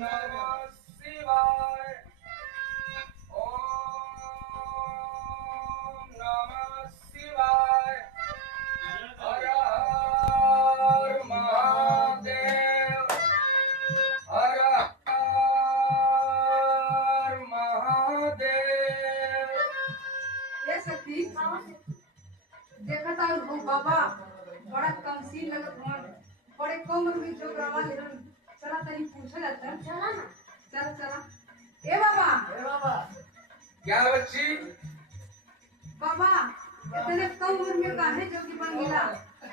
नमः शिवाय। ओम नमः शिवाय। हर हर महादेव। हर हर महादेव। ये सखी देखता हूँ बाबा बड़ा कमसीन लगत मन बड़े कम में जो करवा ले चला तनी पूछा जाता है। चला ना चला चला ए बाबा क्या बच्ची? बाबा इतने कम उम्र में काहे जोगी बन गिला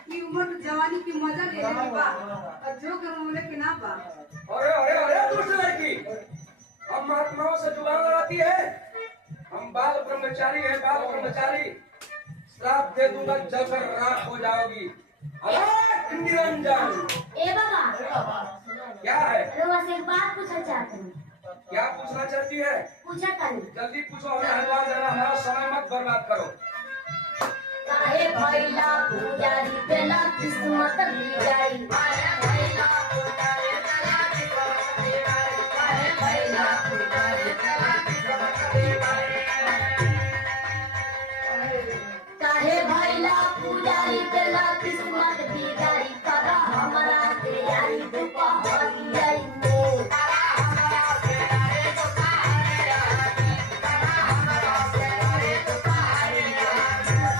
कि उम्र तो जवानी की मजा ले ले बा और जो कर मोले के ना बा। अरे अरे अरे दुष्ट लड़की, हम महात्माओं से जुबान लड़ाती है। हम बाल ब्रह्मचारी है, बाल ब्रह्मचारी। श्राप दे दूंगा, जलकर राख हो जाओगी। अलग निरंजन। ए बाबा क्या है? रोवा से एक बात पूछना चाहते हैं। क्या पूछना चाहती है? पूछा तनी जल्दी पूछो, हमें हलवा देना, हमारा समय मत बर्बाद करो। काहे भइला पुजारी बेला किस्मत बिगाड़ी काहे भइला पुजारी बेला किस्मत बिगाड़ी काहे भइला पुजारी बेला किस्मत बिगाड़ी काहे भइला पुजारी बेला किस्मत बिगाड़ी करा हमरा तैयारी दुपहरी आई में करा हमरा तैयारी दुपहरी आई करा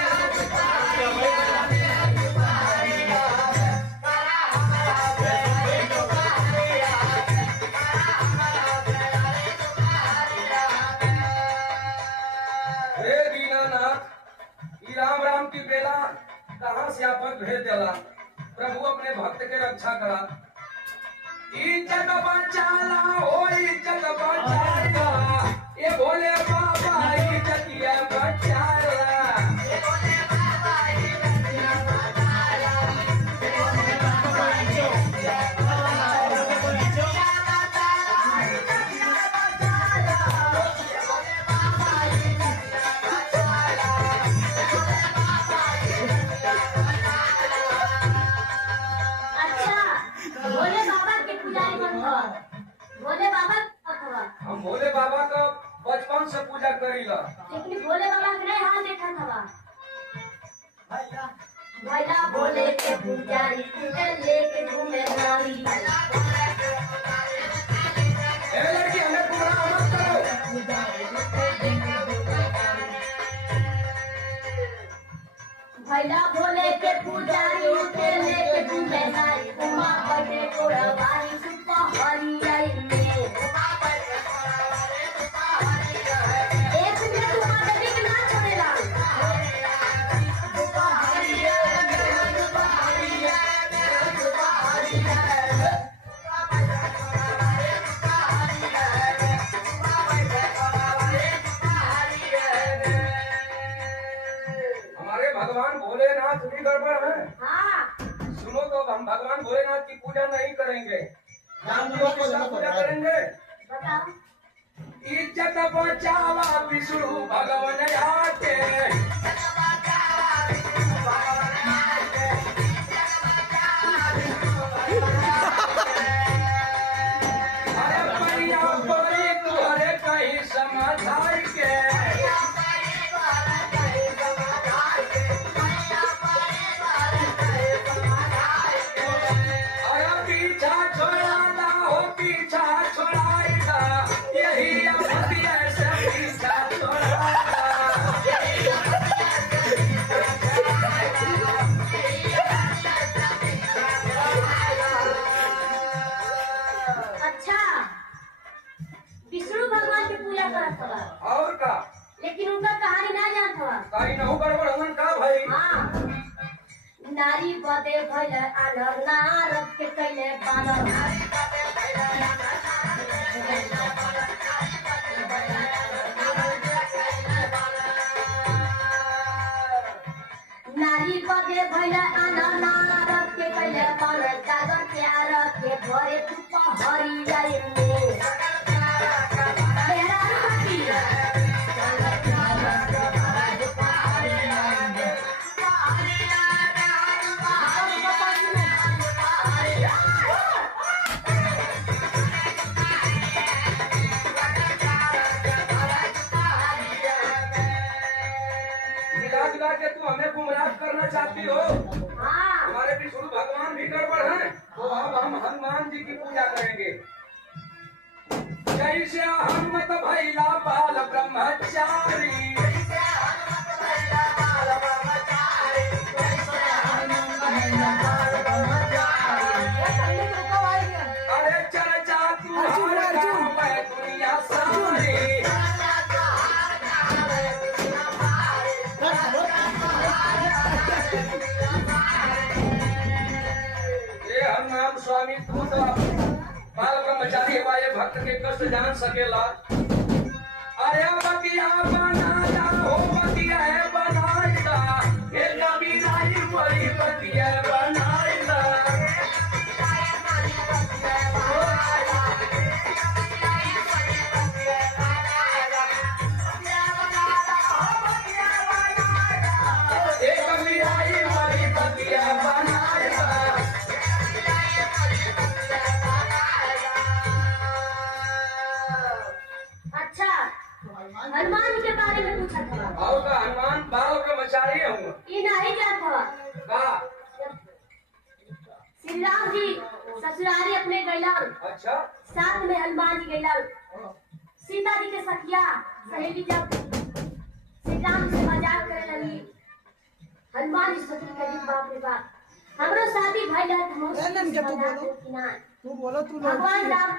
हमरा तैयारी दुपहरी हे दीनानाथ, ई राम राम की बेला कहाँ से आपक भेज देला। प्रभु अपने भक्त के रक्षा करा। इज्जत बचाला हो, इज्जत बचाला, ये भोले बाबा इज्जतिया बचाला। ये भोले बाबा इज्जतिया बचाला। ये भोले बाबा इज्जतिया बचाला। इज्जतिया बचाला, इज्जतिया बचाला। ये भोले बाबा इज्जतिया बचाला। ये भोले बाबा इज्जतिया बचाला। अच्छा भोले बाबा के पुजारी बनवा भोले बाबा अथवा हम भोले बाबा का बचपन से पूजा करीला। लेकिन भोले बाबा के नहीं हाथ देखा था भैला भोले के पुजारी लेके घूमे नारी ए लड़की, हमें गुमराह मत करो। भैला भोले के पुजारी लेके घूमे नारी उमा बड़े कोड़वारी सुपहरी आई में एक मिनट उमा देवी के ना छोड़ेला हमारे भगवान भोलेनाथ भी गड़बड़ है। हाँ सुनो तो, हम भगवान भोलेनाथ की पूजा नहीं करेंगे। जानती हो किसका पूजा करेंगे? बताओ इज्जत बचावा विष्णु भगवान आके। अरे परिया परी तुहरे कहीं समझाई के। अरे पीछा छोड़ाना हो, पीछा छोड़ाएगा, यही अवधिया से पीछा छोड़ाएगा। अच्छा विष्णु भगवान की पूजा करत हवा और का लेकिन उनका कहानी ना जानत हवा कहीं नहु गड़बड़ हमन का भाई। हाँ नारी बदे भइल आनर नारद के कैले बानर नारी बदे भइल आनर नारद के कैले बानर कागर प्यार के भरे दुपहरी आई में मेहरारू बाकी भैला बाल ब्रह्मचारी। अरे चर्चा तुम्हारे गाँव में दुनिया सारी। ये हम नाम स्वामी तू तो बाल ब्रह्मचारी हमारे भक्त के कष्ट जान सकेला। अरे बतिया बना जा हो बतिया है बनाइला, ये कबीराई बड़ी बतिया बनाइला। ये कबीराई बड़ी बतिया बनाइला। अच्छा, हनुमान जी के बारे में पूछा था। और का हनुमान बाल ब्रह्मचारी हूँ ये नहीं जानता का। श्री राम जी ससुरारी अपने गैलन, अच्छा साथ में हनुमान जी गैलन। सीता जी के सखिया सहेली जब श्री राम से मजाक करे लगी, हनुमान जी सोची कही बाप रे बाप, हमरो शादी भइल है हम तू बोलो तू भगवान राम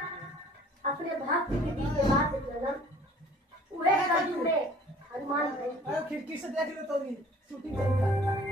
अपने भक्त के दिल के बात जन्म उहे कलयुग में हनुमान भइल। खिड़की से देख ले तो शूटिंग करेगा।